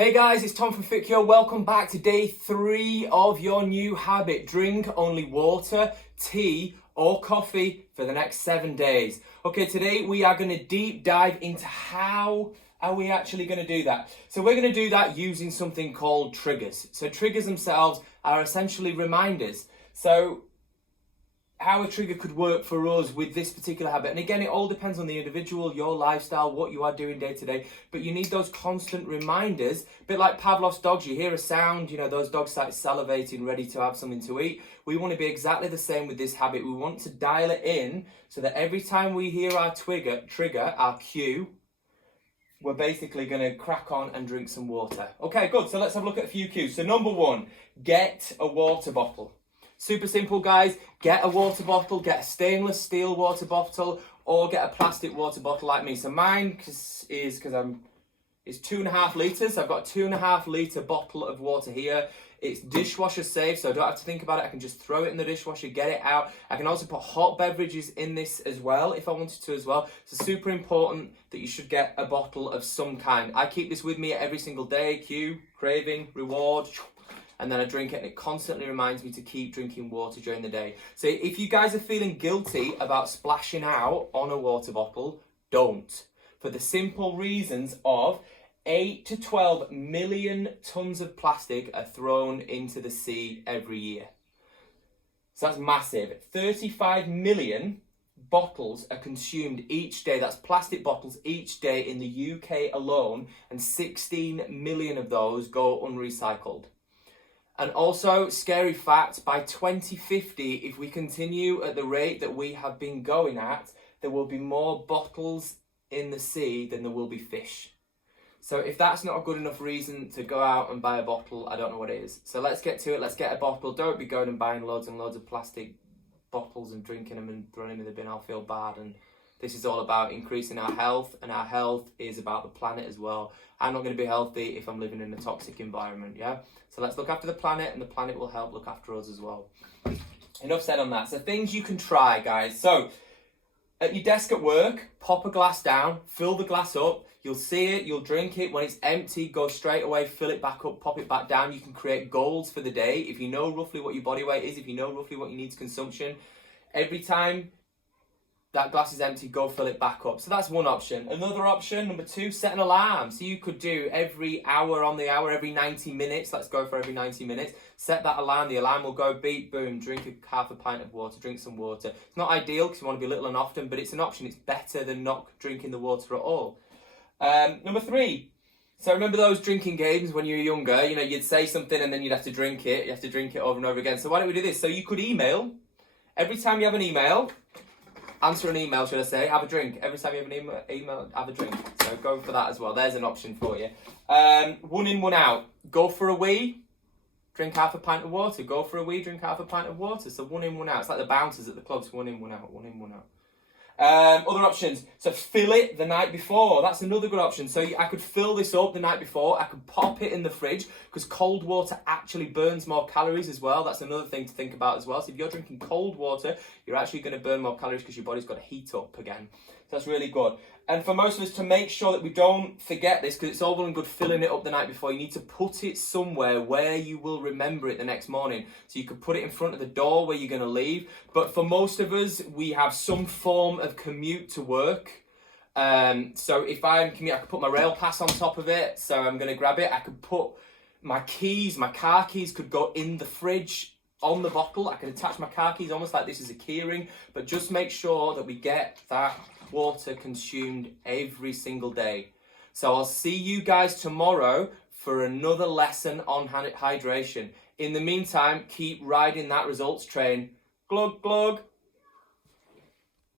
Hey guys, it's Tom from FitCure. Welcome back to day 3 of your new habit. Drink only water, tea or coffee for the next 7 days. Okay, today we are going to deep dive into how are we actually going to do that. So we're going to do that using something called triggers. So triggers themselves are essentially reminders. So how a trigger could work for us with this particular habit. And again, it all depends on the individual, your lifestyle, what you are doing day to day. But you need those constant reminders, a bit like Pavlov's dogs. You hear a sound, those dogs start salivating, ready to have something to eat. We want to be exactly the same with this habit. We want to dial it in so that every time we hear our trigger, our cue, we're basically going to crack on and drink some water. Okay, good. So let's have a look at a few cues. So number 1, get a water bottle. Super simple, guys. Get a water bottle, get a stainless steel water bottle, or get a plastic water bottle like me. So mine is 2.5 litres. I've got a 2.5 litre bottle of water here. It's dishwasher safe, so I don't have to think about it. I can just throw it in the dishwasher, get it out. I can also put hot beverages in this as well, if I wanted to as well. So super important that you should get a bottle of some kind. I keep this with me every single day. Cue, craving, reward, and then I drink it, and it constantly reminds me to keep drinking water during the day. So if you guys are feeling guilty about splashing out on a water bottle, don't. For the simple reasons of 8 to 12 million tons of plastic are thrown into the sea every year. So that's massive. 35 million bottles are consumed each day. That's plastic bottles each day in the UK alone, and 16 million of those go unrecycled. And also, scary fact, by 2050, if we continue at the rate that we have been going at, there will be more bottles in the sea than there will be fish. So if that's not a good enough reason to go out and buy a bottle, I don't know what it is. So let's get to it. Let's get a bottle. Don't be going and buying loads and loads of plastic bottles and drinking them and throwing them in the bin. I'll feel bad. And this is all about increasing our health, and our health is about the planet as well. I'm not going to be healthy if I'm living in a toxic environment, yeah? So let's look after the planet, and the planet will help look after us as well. Enough said on that. So things you can try, guys. So at your desk at work, pop a glass down, fill the glass up. You'll see it, you'll drink it. When it's empty, go straight away, fill it back up, pop it back down. You can create goals for the day. If you know roughly what your body weight is, if you know roughly what you need to consumption, every time that glass is empty, go fill it back up. So that's one option. Another option, number 2, set an alarm. So you could do every hour on the hour, every 90 minutes. Let's go for every 90 minutes. Set that alarm. The alarm will go beep, boom, drink half a pint of water, drink some water. It's not ideal because you want to be little and often, but it's an option. It's better than not drinking the water at all. Number 3. So remember those drinking games when you were younger? You'd say something and then you'd have to drink it. You have to drink it over and over again. So why don't we do this? So you could email. Every time you have an email, answer an email, should I say, have a drink. Every time you have an email, have a drink. So go for that as well. There's an option for you. 1 in, 1 out. Go for a wee, drink half a pint of water. Go for a wee, drink half a pint of water. So 1 in, 1 out. It's like the bouncers at the clubs. 1 in, 1 out. 1 in, 1 out. Other options. So fill it the night before. That's another good option. So I could fill this up the night before. I could pop it in the fridge because cold water actually burns more calories as well. That's another thing to think about as well. So if you're drinking cold water, you're actually going to burn more calories because your body's got to heat up again. So that's really good. And for most of us, to make sure that we don't forget this, because it's all well and good filling it up the night before, you need to put it somewhere where you will remember it the next morning. So you could put it in front of the door where you're going to leave. But for most of us, we have some form of commute to work. So if I'm commute, I could put my rail pass on top of it. So I'm going to grab it. I could put my keys, my car keys could go in the fridge on the bottle. I can attach my car keys almost like this is a key ring. But just make sure that we get that water consumed every single day. So I'll see you guys tomorrow for another lesson on hydration. In the meantime, keep riding that results train. Glug, glug.